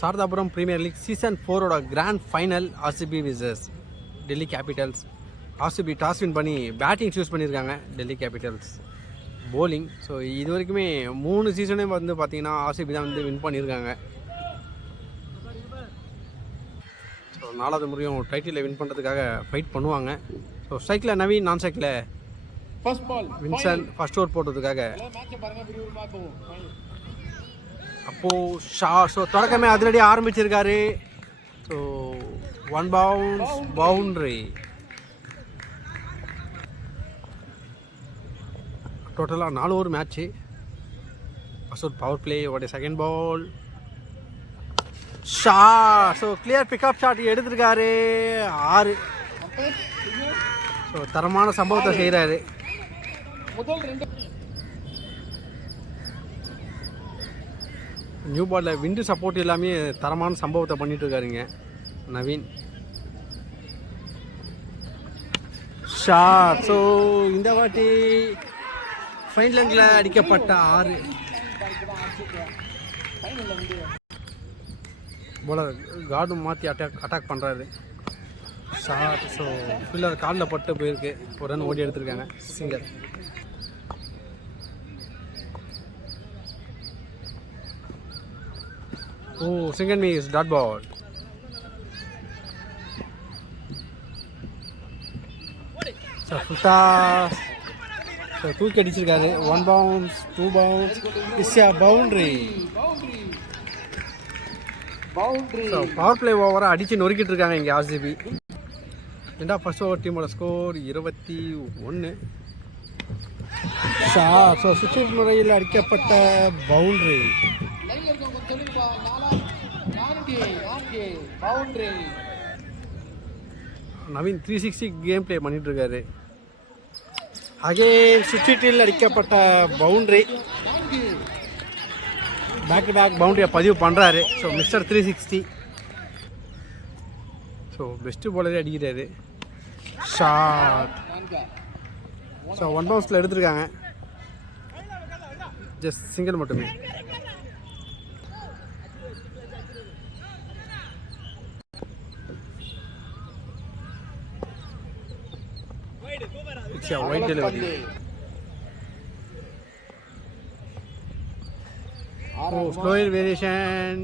சாரதாபுரம் premier league season 4ஓட grand final RCB versus Delhi Capitals. RCB toss win பண்ணி batting choose பண்ணியிருக்காங்க. Delhi Capitals polling. So இது வரைக்குமே 3 சீசனே வந்து பார்த்தீங்கன்னா ஆர்சிபி தான் வந்து வின் பண்ணியிருக்காங்க. ஸோ 4வது முறையும் டைட்டிலை வின் பண்ணுறதுக்காக ஃபைட் பண்ணுவாங்க. ஸோ ஸ்ட்ரைக்கில் நவீன், நான் ஸ்ட்ரைக்கில் வின்சன் ஃபர்ஸ்ட் ஓவர் போட்டதுக்காக. அப்போது ஸோ தொடக்கமே அதிரடி ஆரம்பிச்சிருக்காரு. So 1 bounce boundary. டோட்டலாக 4 over match. First over power play, ஓட second ball shot. So clear pick up shot எடுத்திருக்காரு. 6. ஸோ தரமான சம்பவத்தை செய்கிறாரு. நியூ பாலில் விண்டு சப்போர்ட் எல்லாமே தரமான சம்பவத்தை பண்ணிட்டு இருக்காருங்க நவீன். ஷாட். ஸோ இந்த வாட்டி ஃபைன் லெங்கில் அடிக்கப்பட்ட 6. போலர் கார்டும் மாற்றி அட்டாக் பண்ணுறாரு. ஷாட். ஸோ ஃபீல்டர் காலில் பட்டு போயிருக்கு. ஒரு ரன் ஓடி எடுத்திருக்காங்க. Single. Oh single miss dot ball. So full toss. So தூக்கி அடிச்சிருக்காரு. 1 bounce 2 bounce is a boundary. So power play ஓவராக அடித்து நொறுக்கிட்டு இருக்காங்க இங்கே ஆர்சிபி. ஃபர்ஸ்ட் ஓவர் டீமோட ஸ்கோர் 21. ஸோ சுவிட்ச் முறையில் அடிக்கப்பட்ட பவுண்ட்ரி. நவீன் 360 கேம் பிளே பண்ணிட்டு இருக்காரு. அகைன் சுவிட்சில் அடிக்கப்பட்ட பவுண்ட்ரி. பேக் டு பேக் பவுண்டரியை பதிவு பண்ணுறாரு. So mister 360. ஸோ பெஸ்ட்டு பாலரே அடிக்கிறாரு. ஷாட். ஸோ 1 பவுன்ஸில் எடுத்திருக்காங்க. ஜஸ்ட் சிங்கிள் மட்டுமே. It's a wide delivery. Oh, slower variation.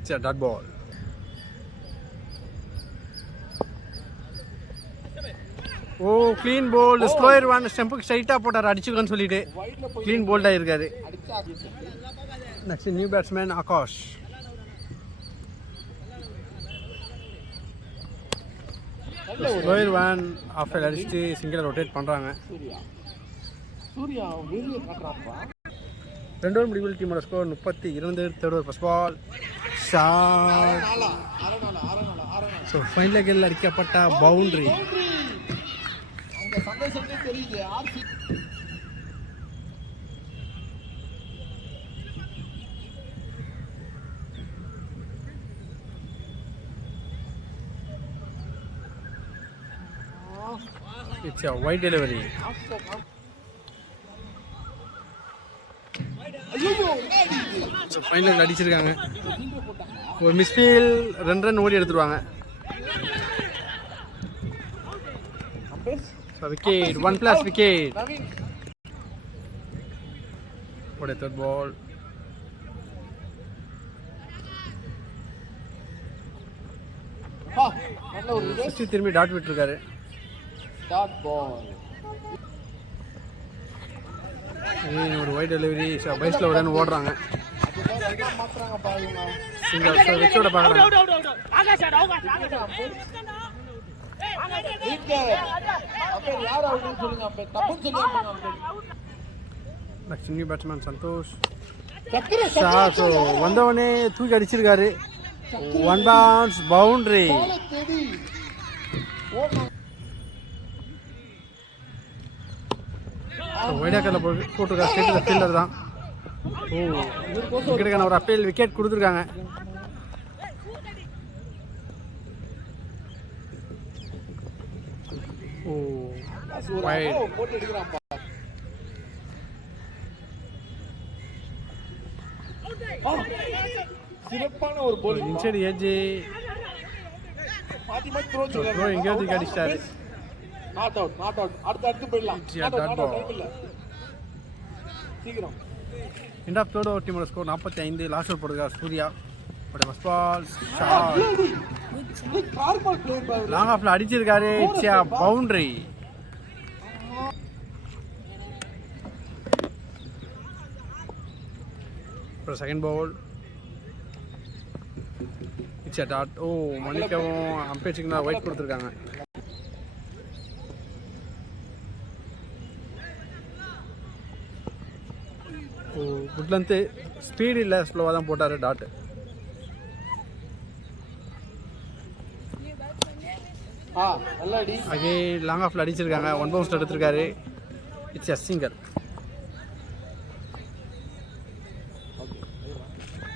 It's a dot ball. Oh clean bowled. Slower 1 ஸ்டெம்புக்கு ஸ்ட்ரைட்டாக போட்டார். அடிச்சுக்கன்னு சொல்லிட்டு க்ளீன் போல்டாக இருக்காரு. Next new batsman Akash. Slower 1 after அடிச்சுட்டு சிங்கிள் ரொட்டேட் பண்ணுறாங்க. 2 ஓவர் முடிவில் டீமோட score 32. Third over first ball shot. So fine லெக்கில் அடிக்கப்பட்ட boundary. It's a wide delivery. So final அடிச்சிருக்காங்க. ஒரு மிஸ்ஃபீல் 2 ரன் ஓடி எடுத்துருவாங்க. So wicket 1+ wicket. ஓட தேர்ட் பால். திரும்பி டாட் விட்டுருக்காரு. Dot ball. ஒரு வைட் டெலிவரி. பைஸ்ல உடனே ஓடுறாங்க. சிங்கிள். ஸோ வெச்சோட பார்க்குறாங்க. Next new batsman Santhosh. So வந்தவொடனே தூக்கி அடிச்சிருக்காரு. 1 பவுன்ஸ் பவுண்ட்ரி. வைடாக்கரில் போட்டிருக்காரு. ஸ்டேட்டில் ஃபீல்டர் தான். ஓ விக்கெட்டுக்கான ஒரு அப்பீல் விக்கெட் கொடுத்துருக்காங்க. ஓ வைட் போட்டு எடுக்கிறான். சிறப்பான ஒரு போலிங். இன்சைட் எட்ஜ் மாத்தி மாத்தி த்ரோ சொல்றாரு. த்ரோ எங்க வந்து அடிச்சாரு. Not out. அடுத்து போயிடலாம். நாட் அவுட் டைம் இல்ல. சீக்கிரம். எண்ட் ஆஃப் தேர்ட் ஓவர் டீமோட ஸ்கோர் 45. லாஸ்ட் ஓவர் போடுறார் Surya. But first ball shot. கார்பால் பிளேயர் பாரு. லாங் ஆஃப்ல அடிச்சிருக்காரு. It's a boundary. அப்புறம் second ball it's a dot. Oh மணிக்கவும் அம்பையர் சிக்னல் ஒயிட் கொடுத்துருக்காங்க. ஓ குட்லந்து ஸ்பீடு இல்லை, ஸ்லோவாக தான் போட்டார் டாட். நல்ல அடி. அகே லாங் ஆஃப்ல அடிச்சிருக்காங்க. 1 பவுன்ஸ் எடுத்திருக்காரு. It's a single.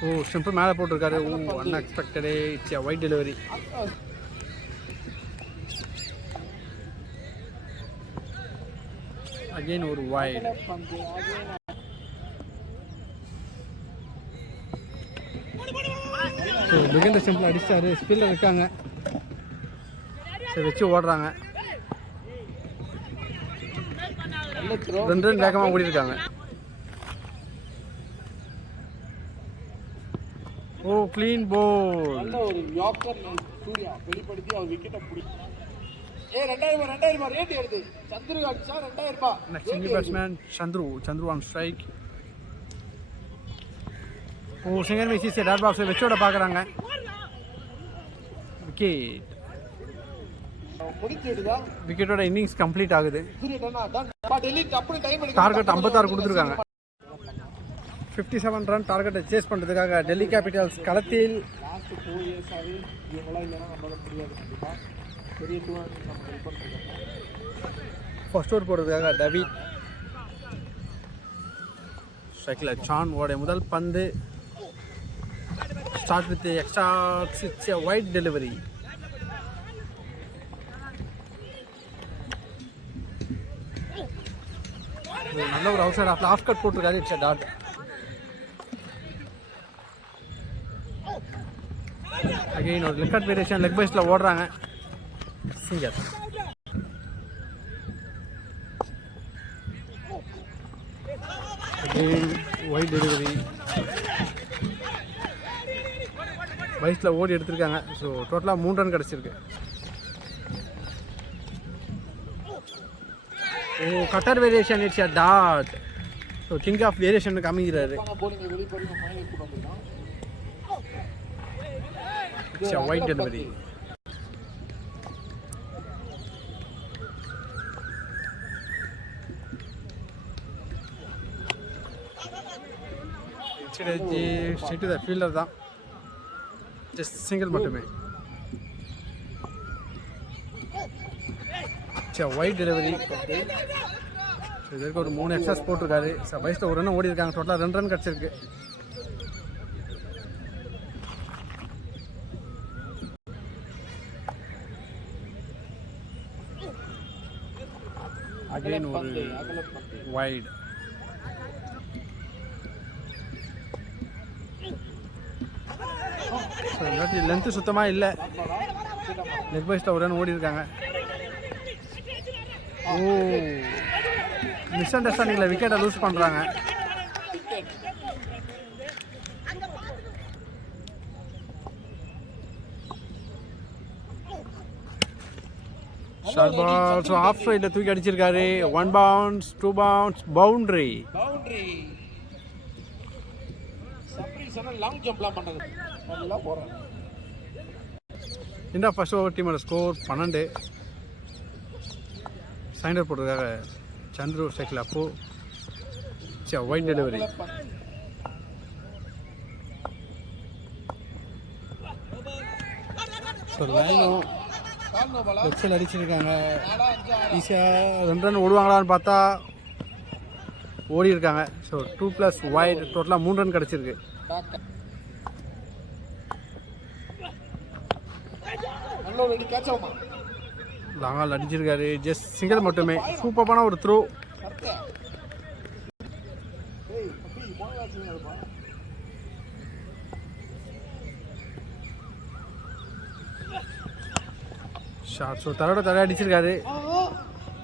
Oh stump மேலே போட்டிருக்காரு. Oh unexpected. It's a wide delivery. Again ஒரு வைட். ஸோ பிகிண்டர் ஸ்டெம்பில் அடிச்சாரு. ஸ்பீடில் இருக்காங்க. ஸோ வச்சு ஓடுறாங்க. 2 ரன் வேகமாக ஓடி இருக்காங்க. ஓ க்ளீன் போல். நல்ல ஒரு யாக்கர் சூர்யா வெளிப்படுத்தி அவர் விக்கெட்டை பிடிக்கும். 2000 ரேட் ஏறுது. சந்துரு அடிச்சா 2000. Next new batsman Chandru on strike. ஓ சிங்கர் மிஸ் டாட் பாக்ஸை வச்சோட பார்க்குறாங்க. விக்கெட். விக்கெட்டோட இன்னிங்ஸ் கம்ப்ளீட் ஆகுது. டார்கெட் 56 கொடுத்துருக்காங்க. 57 ரன் டார்கெட்டை சேஸ் பண்ணுறதுக்காக டெல்லி கேபிட்டல்ஸ் களத்தில். ஃபர்ஸ்ட் ஓவர் போடுறதுக்காக டேவிட். ஸ்ட்ரைக்கில் சான் ஓடைய முதல் பந்து. Start with extra. It's a wide delivery. நல்ல ஒரு அவுட் சைட் ஆஃப் கட் போட்டிருக்காரு. It's a dot. அகெயின் ஒரு லெக் கட் வேரியேஷன். லெக் பைஸில் ஓடுறாங்க. சிங்கர். Again white delivery. பைஸில் ஓடி எடுத்திருக்காங்க. ஸோ டோட்டலாக 3 ரன் கிடச்சிருக்கு. Oh cutter variation. It's a dot. So king of வேரியேஷனுக்கு அமைகிறாரு. It's a wide delivery. Straight to the fielder தான். ஜஸ்ட் சிங்கிள் மட்டுமே. Wide delivery. இதற்கு ஒரு 3 எக்ஸஸ் போட்டிருக்காரு. பைஸில் ஒரு ரன் ஓடி இருக்காங்க. டோட்டலாக 2 ரன் கிடச்சிருக்கு. அகைன் ஒரு வைட். லென்த்து சுத்தமாக இல்லை. லெக் பைஸில் ஒரு ரன் ஓடி இருக்காங்க. ஓ மிஸ் அண்டர்ஸ்டாண்டிங்கில் விக்கெட்டை லூஸ் பண்ணுறாங்க. Short ball. ஸோ ஆஃப் சைடில் தூக்கி அடிச்சிருக்காரு. 1 bounce 2 bounce பவுண்டரி. லாங் ஜம்ப்லாம் பண்ணது நல்லா போறாங்க. இந்த ஃபர்ஸ்ட் ஓவர் டீமோட ஸ்கோர் 12. சைண்டர் போடுறதுக்காக சந்துரு சைக்கிள். அப்போ ஒயிட் டெலிவரி. ஸோ லைனும் லெக்ஸில் அடிச்சிருக்காங்க. ஈஸியாக 2 ரன் ஓடுவாங்களான்னு பார்த்தா ஓடி இருக்காங்க. So 2+ wide. டோட்டலாக 3 ரன் கிடச்சிருக்கு. லாங்கால் அடிச்சிருக்காரு. ஜஸ்ட் சிங்கிள் மட்டுமே. சூப்பரான ஒரு த்ரோ. ஷாட். ஸோ தரோட தலை அடிச்சிருக்காரு.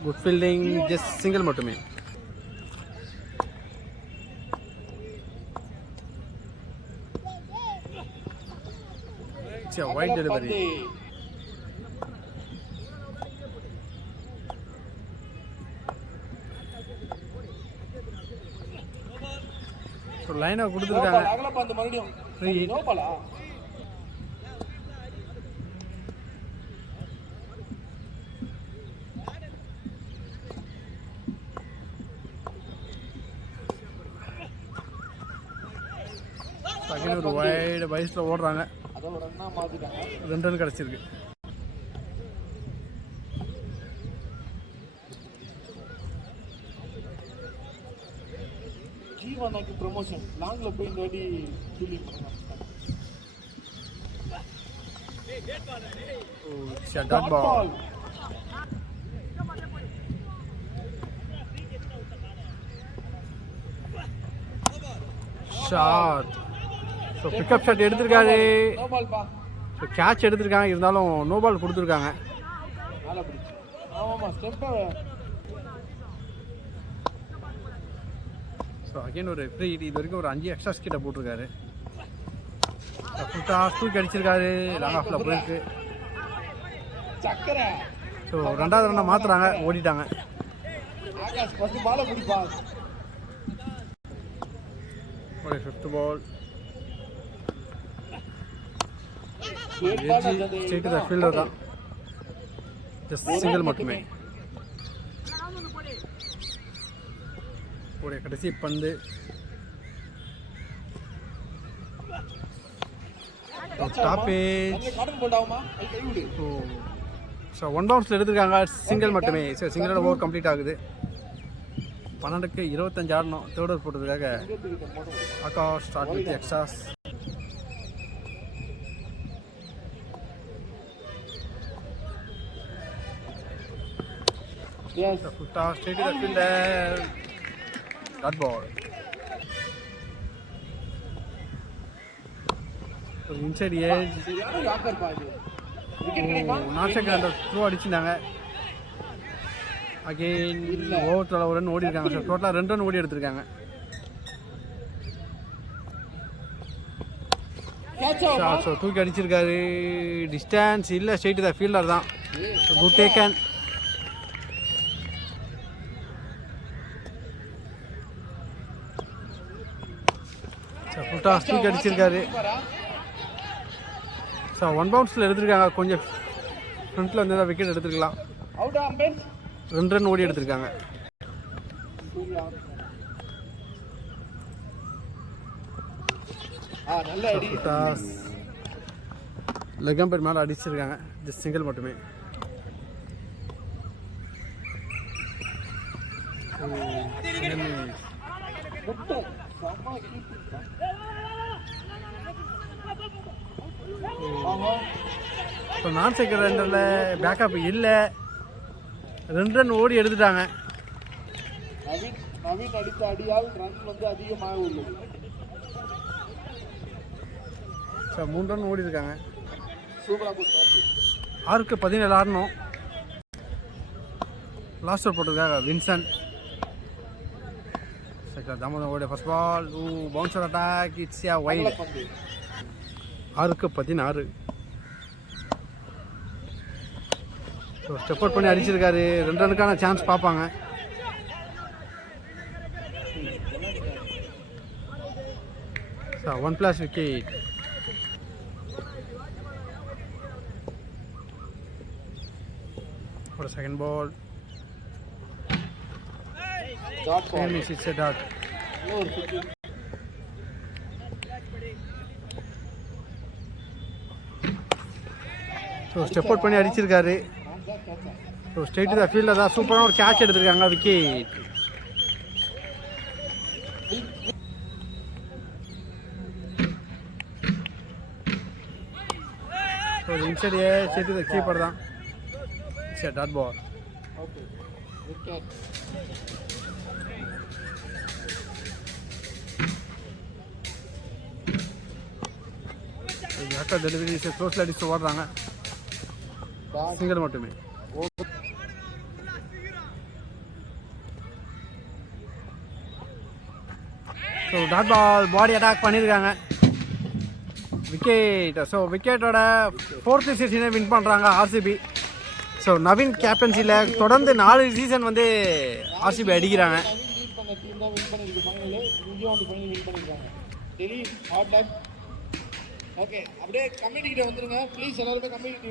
Good fielding. ஜஸ்ட் சிங்கிள் மட்டுமே. White delivery. லைனா கொடுத்துருக்காங்க. ஒரு வைடு வயசுல ஓடுறாங்க. 2 ரன் கிடச்சிருக்கு. ஜீவானாக்கு ப்ரமோஷன் லாங்ல போய் இந்த வாட்டி ஃபீல்டிங் பண்ணலாம். Dot ball. Shot. So pickup shot எடுத்திருக்காரு. ஸோ கேட்ச் எடுத்திருக்காங்க. இருந்தாலும் நோ பால் கொடுத்துருக்காங்க. ஸோ அகைன் ஒரு ஃப்ரீ. இது வரைக்கும் ஒரு 5 எக்ஸ்ட்ரா கிட்ட போட்டிருக்காரு. தூக்கி அடிச்சிருக்காரு. லாங் ஆஃப்ல போயிருக்கு. ஸோ 2வது ரன்னை மாற்றுறாங்க. ஓடிட்டாங்க. ஒரு 5th ball. Straight to the fielder தான். ஜஸ்ட் சிங்கிள் மட்டுமே. ஒரு கடைசி பந்து. ஸ்டாப்பேஜ். ஸோ 1 பவுன்ஸில் எடுத்துருக்காங்க. சிங்கிள் மட்டுமே. ஸோ சிங்கிளோட ஓவர் கம்ப்ளீட் ஆகுது. 12க்கு 25 ஆடணும். 3rd ஓவர் போட்டதுக்காக Akash start with extras. Straight to the fielder. Dot ball. So inside edge. நாஷக் அந்த த்ரோ அடிச்சிருந்தாங்க. அகைன் ஓவர்ல ஒரு ரன் ஓடி இருக்காங்க. ஸோ டோட்டலாக 2 ரன் ஓடி எடுத்திருக்காங்க. ஸோ தூக்கி அடிச்சிருக்காரு. டிஸ்டன்ஸ் இல்லை. ஸ்ட்ரெயிட் டு தி ஃபீல்டர் தான். Good taken. தூக்கி அடிச்சிருக்காரு. ஸோ 1 பவுன்ஸில் எடுத்திருக்காங்க. கொஞ்சம் ஃப்ரண்ட்டில் வந்து விக்கெட் எடுத்துருக்கலாம். 2 ரன் ஓடி எடுத்திருக்காங்க. லெகம்பர் மேலே அடிச்சிருக்காங்க. ஜஸ்ட் சிங்கிள் மட்டுமே. இப்போ நான் செகண்ட் ரன்னில் பேக்கப் இல்லை. 2 ரன் ஓடி எடுத்துட்டாங்க. நவீன் அடித்த அடியால் ரன் வந்து அதிகமாக உள்ளது. ஸோ 3 ரன் ஓடி இருக்காங்க. 6க்கு 17 ஆடணும். லாஸ்ட் ஓவர் போட்டிருக்காங்க வின்சன். தாமதம் ஓடி first ball. Bouncer attack. It's a wide. 6க்கு 16. ஸோ ஸ்டெப் அவுட் பண்ணி அடிச்சிருக்காரு. 2 ரனுக்கான சான்ஸ் பார்ப்பாங்க. So 1+ wicket. ஒரு second ball. It's a dot. So step out பண்ணி அடிச்சிருக்காரு. So straight to the fielder தான். சூப்பரான ஒரு கேட்ச் எடுத்திருக்காங்க. Wicket. So inside straight to the keeper தான். It's a dot ball. Okay wicket. After delivery க்ளோஸில் அடிச்சு ஓடுறாங்க. சிங்கிள் மட்டுமே. So dot ball body attack பண்ணியிருக்காங்க. விக்கெட். ஸோ விக்கெட்டோட 4th சீசனை வின் பண்ணுறாங்க ஆர்சிபி. ஸோ நவீன் கேப்டன்சியில் தொடர்ந்து 4 சீசன் வந்து ஆர்சிபி அடிக்கிறாங்க. லீட் பண்ண டீம் தான் வின் பண்ணிருக்கு ஃபைனல். இங்கேயும் வந்து ஃபைனல் வின் பண்ணிருக்காங்க. Delhi hot luck. ஓகே அப்படியே கமிட்டி கிட்ட வந்துருங்க ப்ளீஸ். எல்லாருமே கமிட்டி